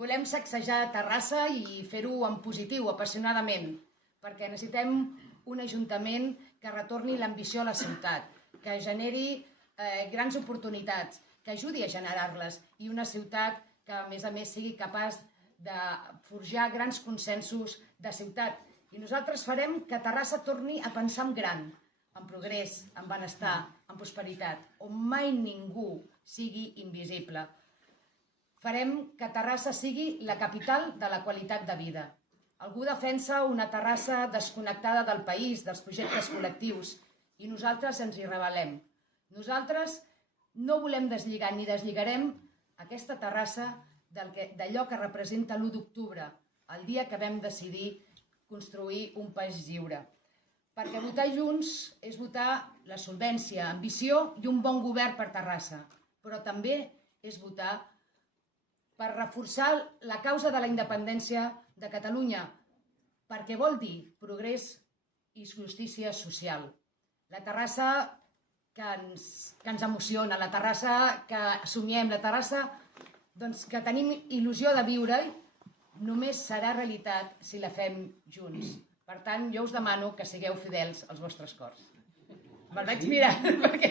Volem sacsejar Terrassa i fer-ho en positiu, apassionadament, perquè necessitem un ajuntament que retorni l'ambició a la ciutat, que generi grans oportunitats, que ajudi a generar-les, i una ciutat que, a més, sigui capaç de forjar grans consensos de ciutat. I nosaltres farem que Terrassa torni a pensar en gran, en progrés, en benestar, en prosperitat, on mai ningú sigui invisible. Farem que Terrassa sigui la capital de la qualitat de vida. Algú defensa una Terrassa desconnectada del país, dels projectes col·lectius, i nosaltres ens hi rebel·lem. Nosaltres no volem deslligar ni deslligarem aquesta Terrassa d'allò que representa l'1 d'octubre, el dia que vam decidir construir un país lliure. Perquè votar junts és votar la solvència, ambició i un bon govern per Terrassa, però també és votar per reforçar la causa de la independència de Catalunya, perquè vol dir progrés i justícia social. La Terrassa que ens emociona, la Terrassa que somiem, la Terrassa que tenim il·lusió de viure, només serà realitat si la fem junts. Per tant, jo us demano que sigueu fidels als vostres cors. Me'l vaig mirar perquè